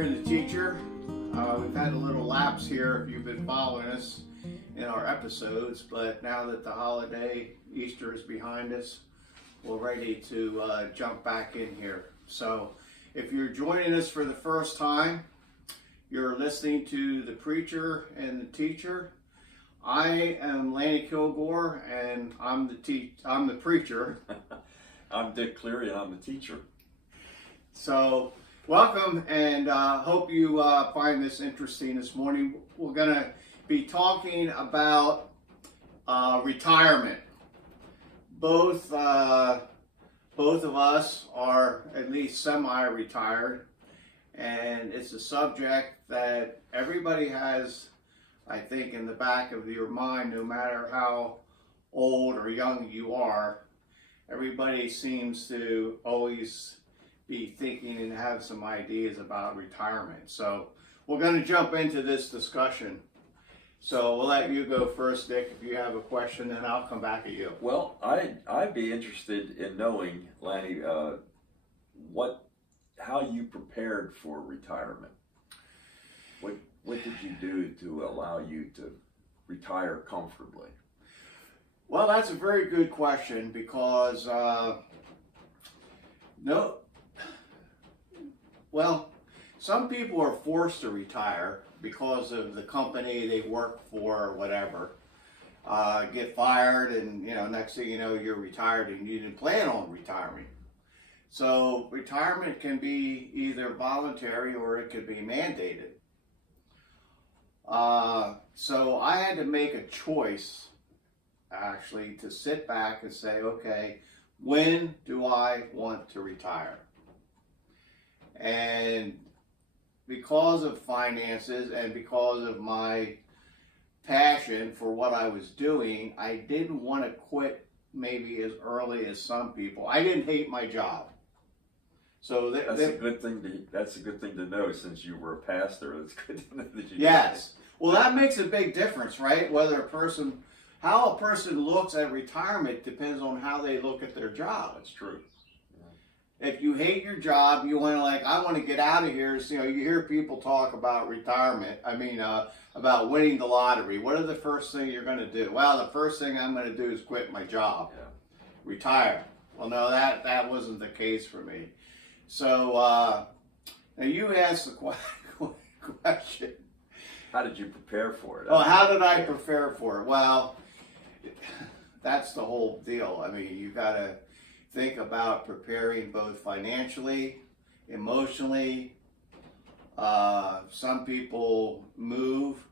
preacher and the teacher. We've had a little lapse here if you've been following us in our episodes, but now that the holiday, Easter is behind us, we're ready to jump back in here. So if you're joining us for the first time, you're listening to the preacher and the teacher. I am Lanny Kilgore, and I'm the preacher. I'm Dick Cleary, and I'm the teacher. So, welcome, and hope you find this interesting this morning. We're going to be talking about retirement. Both of us are at least semi-retired, and it's a subject that everybody has, I think, in the back of your mind, no matter how old or young you are. Everybody seems to always be thinking and have some ideas about retirement. So we're going to jump into this discussion. So we'll let you go first, Dick, if you have a question, and I'll come back at you. Well, I'd be interested in knowing, Lanny, how you prepared for retirement. What did you do to allow you to retire comfortably? Well, that's a very good question because some people are forced to retire because of the company they work for or whatever. Get fired, and next thing you know, you're retired and you didn't plan on retiring. So retirement can be either voluntary or it could be mandated. So I had to make a choice, actually, to sit back and say, okay, when do I want to retire? And because of finances and because of my passion for what I was doing, I didn't want to quit maybe as early as some people. I didn't hate my job. So that's a good thing to know, since you were a pastor. It's good to know that you Yes. Well, that makes a big difference, right? How a person looks at retirement depends on how they look at their job. That's true. If you hate your job, you want to I want to get out of here. So, you hear people talk about retirement. About winning the lottery. What are the first thing you're going to do? Well, the first thing I'm going to do is quit my job, retire. Well, no, that wasn't the case for me. So now you asked the question. How did you prepare for it? Oh, how did I prepare for it? Well, that's the whole deal. You got to think about preparing both financially, emotionally. Some people move,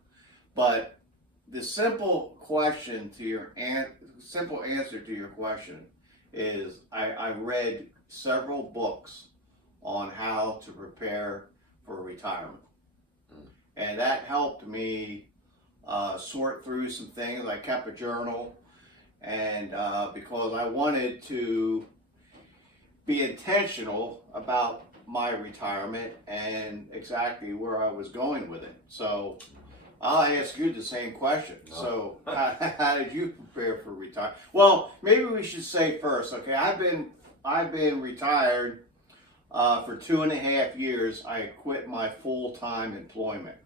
but the simple answer to your question is I read several books on how to prepare for retirement. And that helped me sort through some things. I kept a journal, and because I wanted to be intentional about my retirement and exactly where I was going with it. So I'll ask you the same question. So how did you prepare for retirement? Well, maybe we should say first, okay, I've been retired for 2.5 years. I quit my full-time employment.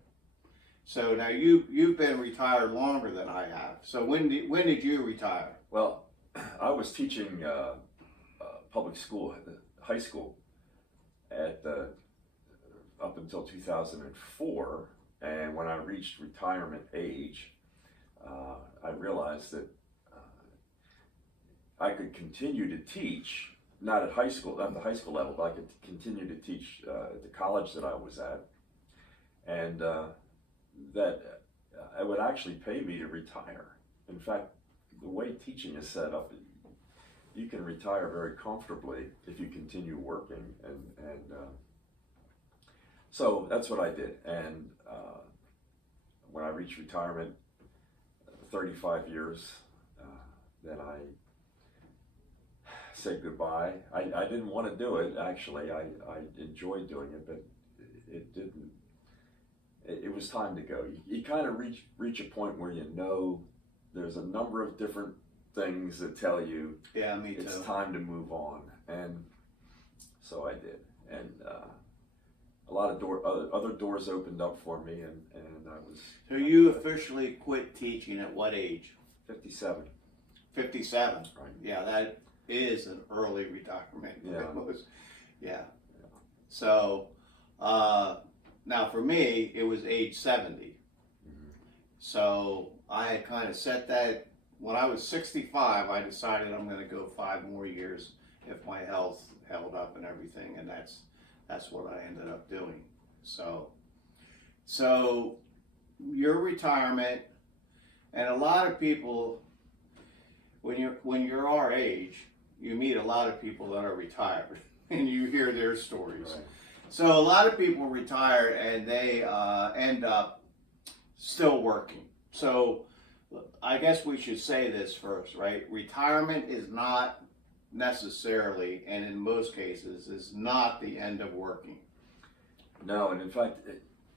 So now you've been retired longer than I have. So when did you retire? Well, I was teaching public school, high school, up until 2004, and when I reached retirement age, I realized that I could continue to teach, not at the high school level, but I could continue to teach at the college that I was at, and that it would actually pay me to retire. In fact, the way teaching is set up, you can retire very comfortably if you continue working, and so that's what I did. And when I reached retirement, 35 years, then I said goodbye. I didn't want to do it, actually. I enjoyed doing it, but it didn't. It was time to go. You kind of reach a point where there's a number of different things that tell you it's time to move on, and so I did. And a lot of other doors opened up for me, and I was. So you officially quit teaching at what age? 57. 57. Right. Yeah, that is an early retirement. Yeah. Yeah. So now for me, it was age 70. Mm-hmm. So I had kind of set that when I was 65. I decided I'm going to go 5 more years if my health held up and everything, and that's what I ended up doing. So your retirement, and a lot of people, when you're our age, you meet a lot of people that are retired, and you hear their stories. Right. So a lot of people retire and they end up still working. So I guess we should say this first, right? Retirement is not necessarily, and in most cases, is not the end of working. No, and in fact,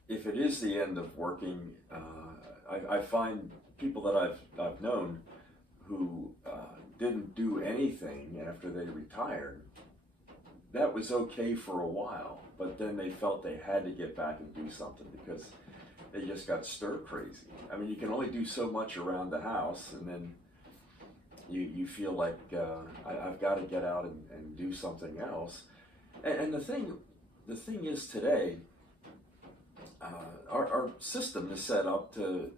if it is the end of working, I find people that I've known who didn't do anything after they retired. That was okay for a while, but then they felt they had to get back and do something because they just got stir crazy. I mean, you can only do so much around the house, and then you feel like I've got to get out and do something else. And the thing is today, our system is set up to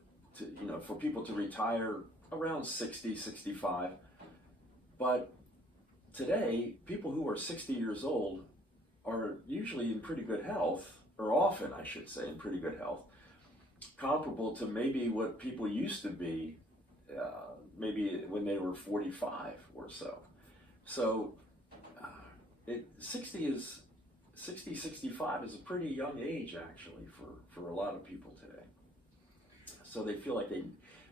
for people to retire around 60, 65. But today, people who are 60 years old are usually in pretty good health, or often, I should say, in pretty good health, comparable to maybe what people used to be maybe when they were 45 or so. So 60, 65 is a pretty young age, actually, for a lot of people today. So they feel like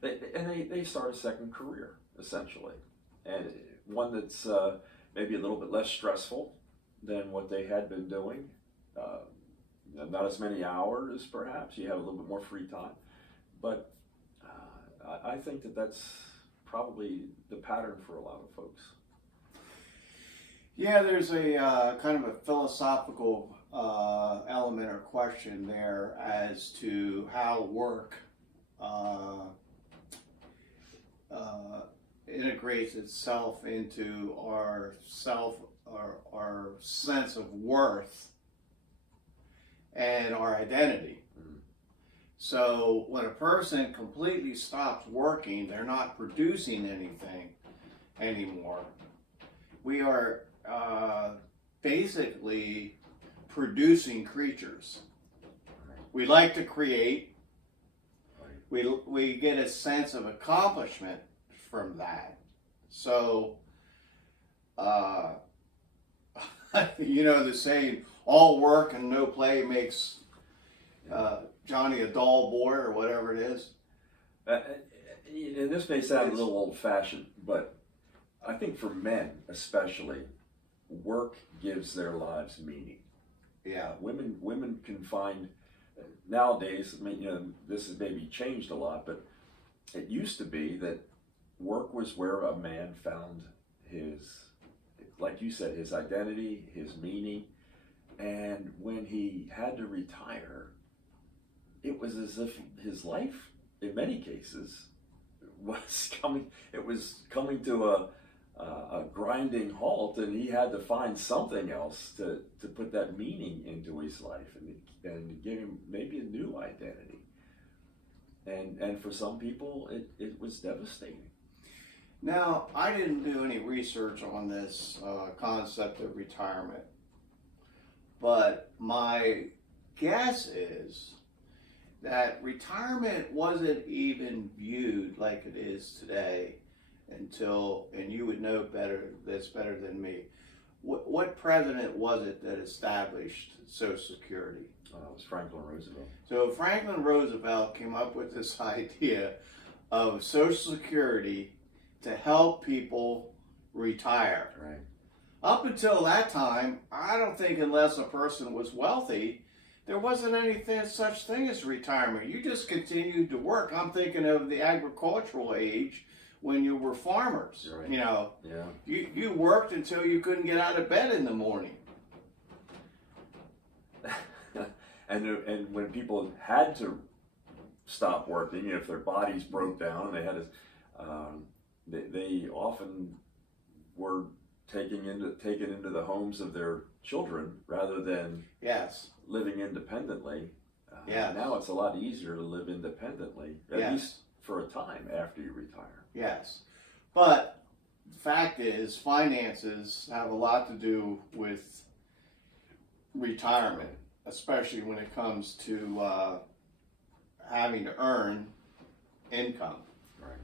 they start a second career, essentially, and one that's maybe a little bit less stressful than what they had been doing. Not as many hours, perhaps. You have a little bit more free time. But I think that's probably the pattern for a lot of folks. Yeah, there's a kind of a philosophical element or question there as to how work integrates itself into our sense of worth and our identity. Mm. So when a person completely stops working, they're not producing anything anymore. We are basically producing creatures. We like to create. We get a sense of accomplishment from that. So, the saying, all work and no play makes Johnny a dull boy, or whatever it is. And this may sound a little old-fashioned, but I think for men especially, work gives their lives meaning. Yeah. Women can find nowadays. I mean, this has maybe changed a lot, but it used to be that work was where a man found his, like you said, his identity, his meaning. And when he had to retire, it was as if his life, in many cases, was coming to a grinding halt, and he had to find something else to put that meaning into his life and give him maybe a new identity. And for some people, it was devastating. Now, I didn't do any research on this concept of retirement, but my guess is that retirement wasn't even viewed like it is today until, and you would know this better than me, what president was it that established Social Security? It was Franklin Roosevelt. So Franklin Roosevelt came up with this idea of Social Security to help people retire. Right. Up until that time, I don't think unless a person was wealthy, there wasn't anything such thing as retirement. You just continued to work. I'm thinking of the agricultural age when you were farmers. Right. Yeah. You worked until you couldn't get out of bed in the morning. And when people had to stop working, if their bodies broke down, they had to, they often were taken into the homes of their children rather than Yes. living independently. Yes. Now it's a lot easier to live independently, at Yes. least for a time after you retire. Yes. But the fact is, finances have a lot to do with retirement, especially when it comes to having to earn income. Right.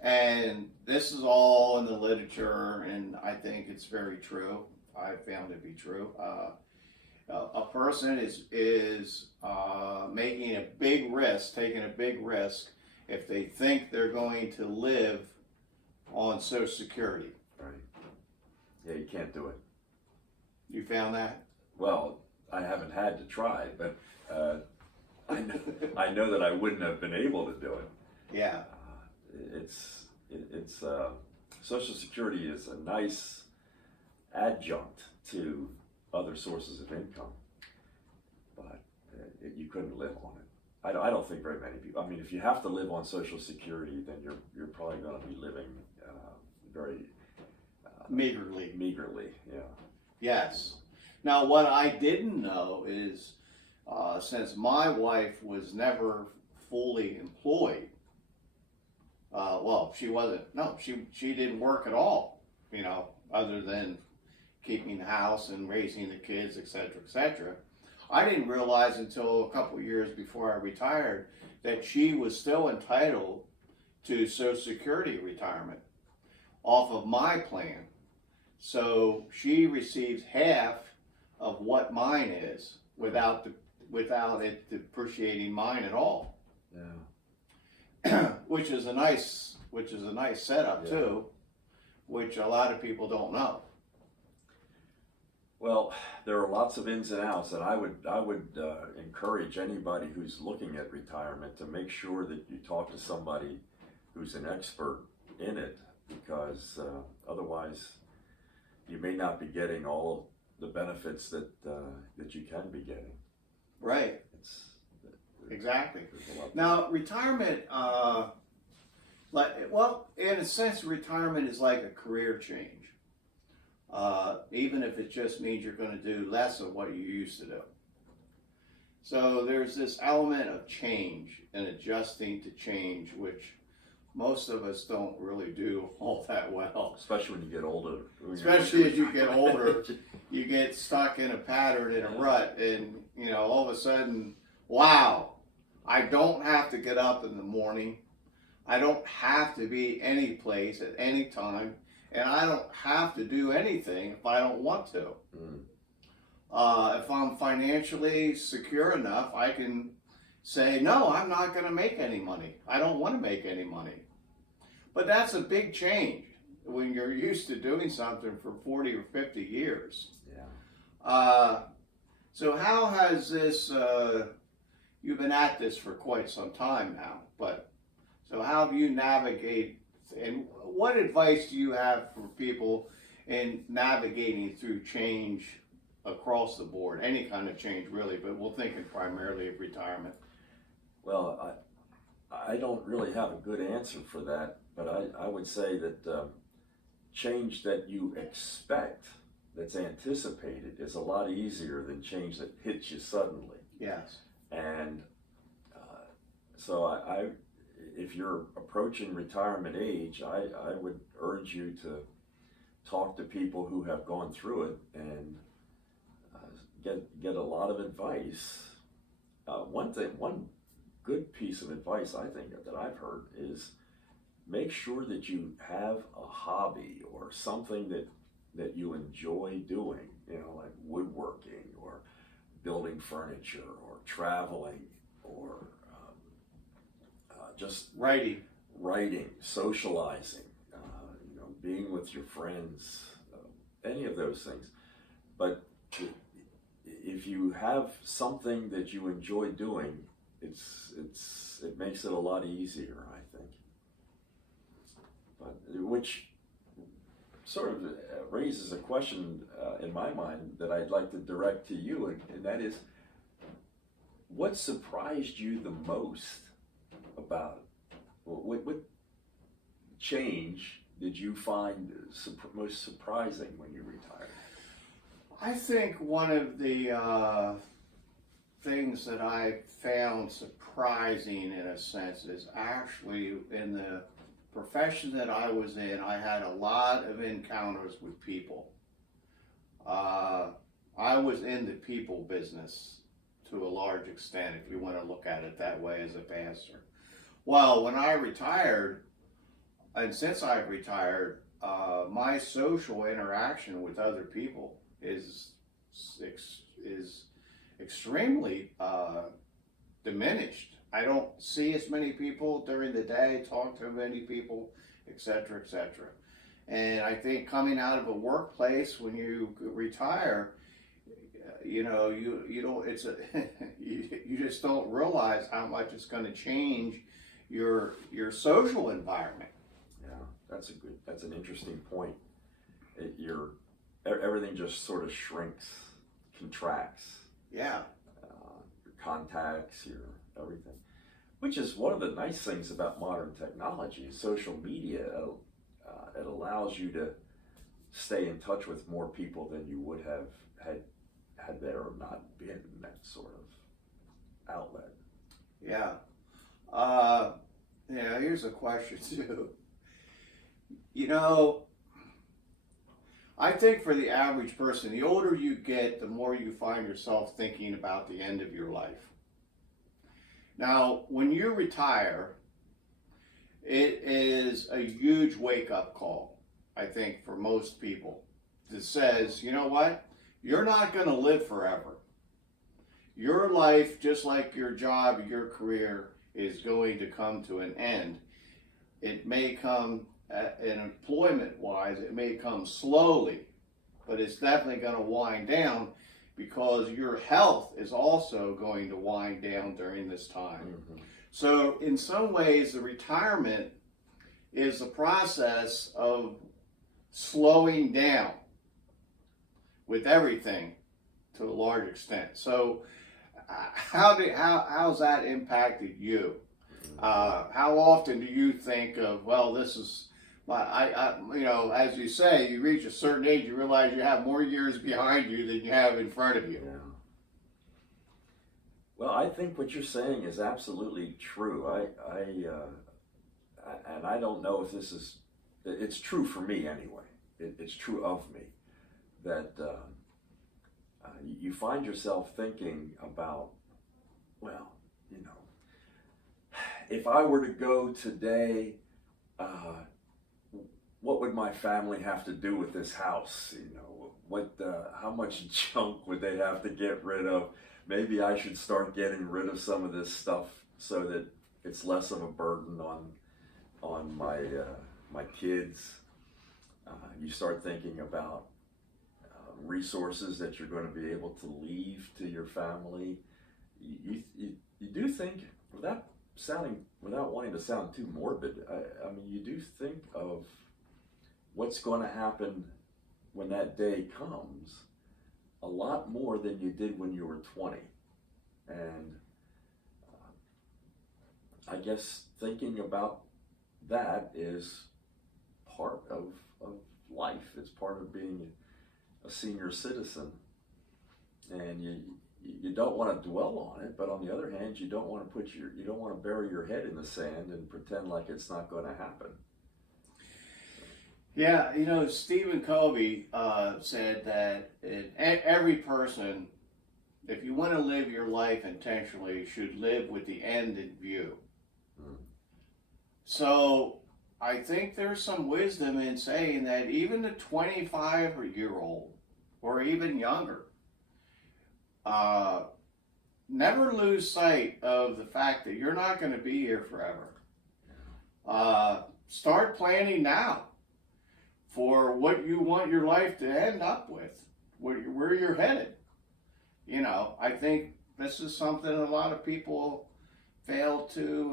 And this is all in the literature, and I think it's very true. I found it to be true. A person is making a big risk, taking a big risk, if they think they're going to live on Social Security. Right. Yeah, you can't do it. You found that? Well, I haven't had to try, but I know that I wouldn't have been able to do it. Yeah. It's Social Security is a nice adjunct to other sources of income, but you couldn't live on it. I don't think very many people. I mean, if you have to live on Social Security, then you're probably going to be living very Meagerly. meagerly. Yeah. Yes. Now, what I didn't know is, since my wife was never fully employed, well, she wasn't. No, she didn't work at all. You know, other than keeping the house and raising the kids, etc., etc. I didn't realize until a couple years before I retired that she was still entitled to Social Security retirement off of my plan. So she receives half of what mine is without it depreciating mine at all. Yeah. which is a nice setup Yeah. too, which a lot of people don't know. Well, there are lots of ins and outs, and I would encourage anybody who's looking at retirement to make sure that you talk to somebody who's an expert in it, because otherwise you may not be getting all the benefits that you can be getting. Right. Exactly. There's a lot Now, retirement, in a sense, retirement is like a career change. Even if it just means you're going to do less of what you used to do. So there's this element of change and adjusting to change, which most of us don't really do all that well. especially when you get older. Especially as you get older, you get stuck in a pattern, in a rut, and all of a sudden, wow, I don't have to get up in the morning. I don't have to be any place at any time, and I don't have to do anything if I don't want to. If I'm financially secure enough, I can say, no, I'm not going to make any money. I don't want to make any money. But that's a big change when you're used to doing something for 40 or 50 years. Yeah. So how has this, you've been at this for quite some time now, but so how have you navigated, and what advice do you have for people in navigating through change across the board, any kind of change really, but we're thinking primarily of retirement? Well, I don't really have a good answer for that, but I would say that change that you expect, that's anticipated, is a lot easier than change that hits you suddenly. Yes. And so if you're approaching retirement age, I would urge you to talk to people who have gone through it and get a lot of advice. One good piece of advice I think that I've heard is make sure that you have a hobby or something that you enjoy doing, like woodworking or building furniture or traveling or just Writing. socializing, being with your friends, any of those things. But if you have something that you enjoy doing, it makes it a lot easier, I think. But which sort of raises a question in my mind that I'd like to direct to you, and that is, what surprised you the most about what change did you find most surprising when you retired? I think one of the things that I found surprising in a sense is actually in the profession that I was in, I had a lot of encounters with people. I was in the people business to a large extent, if you want to look at it that way as a pastor. Well, when I retired, and since I've retired, my social interaction with other people is extremely diminished. I don't see as many people during the day, talk to many people, etc., etc. And I think coming out of a workplace when you retire, you know, you don't, it's a you just don't realize how much it's going to change your social environment. Yeah, that's an interesting point. Everything just sort of shrinks, contracts. Yeah. Your contacts, your everything. Which is one of the nice things about modern technology. Social media, it allows you to stay in touch with more people than you would have had there not been that sort of outlet. Yeah. Yeah, here's a question too. You know, I think for the average person, the older you get, the more you find yourself thinking about the end of your life. Now, when you retire, it is a huge wake-up call, I think, for most people, that says, you know what? You're not going to live forever. Your life, just like your job, your career, is going to come to an end. It may come, employment-wise, it may come slowly, but it's definitely going to wind down because your health is also going to wind down during this time. Mm-hmm. So in some ways, the retirement is a process of slowing down with everything to a large extent. So how's that impacted you? How often do you think of, well, this is, you know, as you say, you reach a certain age, you realize you have more years behind you than you have in front of you. Yeah. Well, I think what you're saying is absolutely true. And I don't know if this is, it's true for me anyway. It's true of me that you find yourself thinking about, well, you know, if I were to go today, what would my family have to do with this house? You know, how much junk would they have to get rid of? Maybe I should start getting rid of some of this stuff so that it's less of a burden on my kids. You start thinking about resources that you're going to be able to leave to your family. You do think, without wanting to sound too morbid, I mean, you do think of what's going to happen when that day comes a lot more than you did when you were 20. And I guess thinking about that is part of life. It's part of being a senior citizen. And you don't want to dwell on it, but on the other hand, you don't want to bury your head in the sand and pretend like it's not going to happen. Yeah, you know, Stephen Covey said that every person, if you want to live your life intentionally, should live with the end in view. Mm. So I think there's some wisdom in saying that even the 25-year-old or even younger, never lose sight of the fact that you're not going to be here forever. Start planning now for what you want your life to end up with, where you're headed. You know, I think this is something a lot of people fail to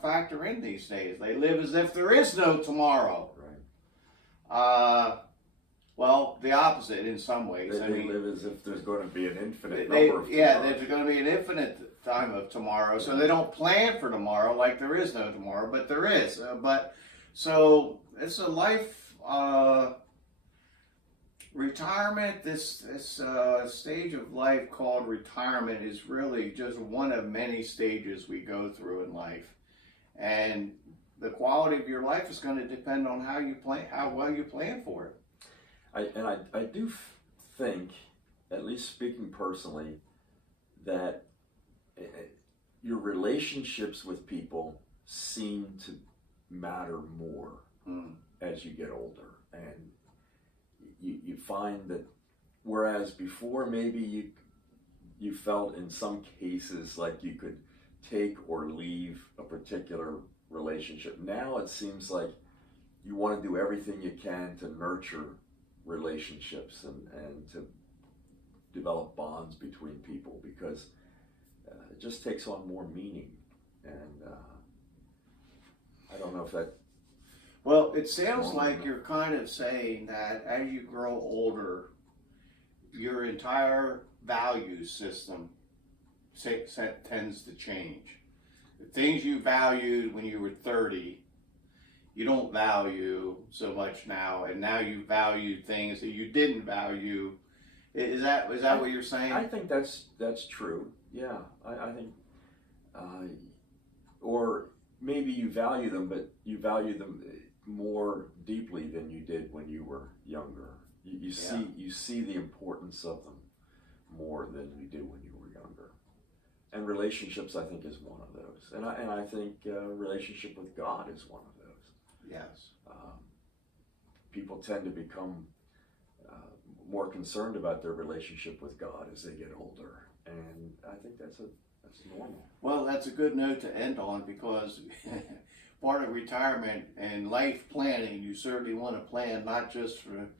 factor in these days. They live as if there is no tomorrow. Right. Well, the opposite in some ways. They live as if there's going to be an infinite number of tomorrows. Yeah, there's going to be an infinite time of tomorrow, so they don't plan for tomorrow like there is no tomorrow, but there is. But so it's a life retirement. This stage of life called retirement is really just one of many stages we go through in life, and the quality of your life is going to depend on how you plan, how well you plan for it. I do think, at least speaking personally, that your relationships with people seem to matter more as you get older, and you find that whereas before maybe you felt in some cases like you could take or leave a particular relationship, now it seems like you want to do everything you can to nurture relationships and to develop bonds between people, because it just takes on more meaning. And I don't know if that... Well, it sounds like you're kind of saying that as you grow older, your entire value system tends to change. The things you valued when you were 30, you don't value so much now, and now you value things that you didn't value. Is that what you're saying? I think that's true. Yeah, I think, or maybe you value them, but you value them more deeply than you did when you were younger. You see the importance of them more than you did when you were younger. And relationships, I think, is one of those. And I think relationship with God is one of those. Yes. People tend to become more concerned about their relationship with God as they get older, and I think that's normal. Well, that's a good note to end on, because part of retirement and life planning, you certainly want to plan not just for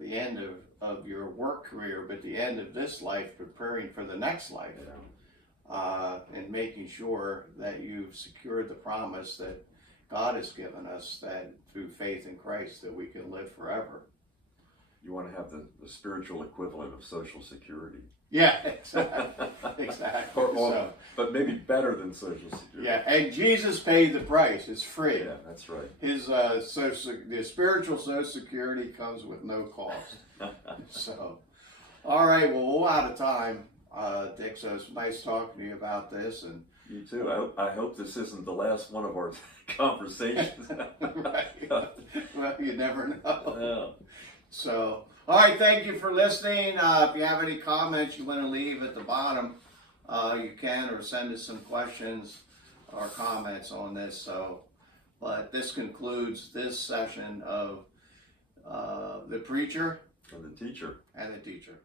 the end of your work career, but the end of this life, preparing for the next life. And making sure that you've secured the promise that God has given us, that through faith in Christ that we can live forever. You want to have the spiritual equivalent of Social Security. Yeah, exactly. But maybe better than Social Security. Yeah, and Jesus paid the price. It's free. Yeah, that's right. His the spiritual Social Security comes with no cost. So, all right, well, we're out of time. Dick, so it's nice talking to you about this, and you too. I hope this isn't the last one of our conversations. Right. Well, you never know. Yeah. So, all right, thank you for listening. If you have any comments you want to leave at the bottom, you can, or send us some questions or comments on this. So, but this concludes this session of The Preacher And the Teacher. and the Teacher.